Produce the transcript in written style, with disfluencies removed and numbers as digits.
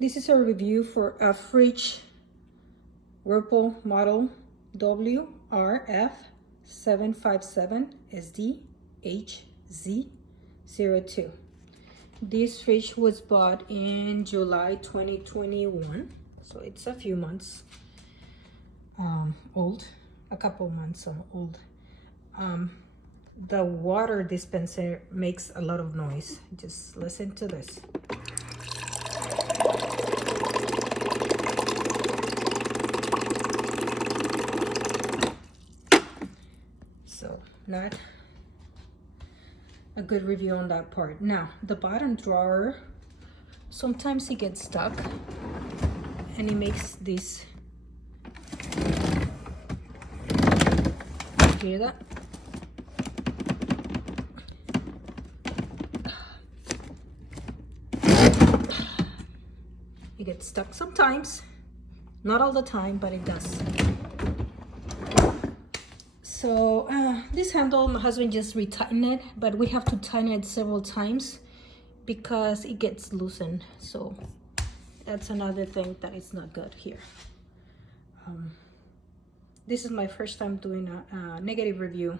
This is a review for a fridge Whirlpool model WRF757SDHZ02. This fridge was bought in July 2021, so it's a few months old, a couple months old. The water dispenser makes a lot of noise. Just listen to this. So not a good review on that part. Now the bottom drawer, sometimes it gets stuck and it makes this, hear that? It gets stuck sometimes, not all the time, but it does. So this handle, my husband just retightened it, but we have to tighten it several times because it gets loosened. So that's another thing that is not good here. This is my first time doing a negative review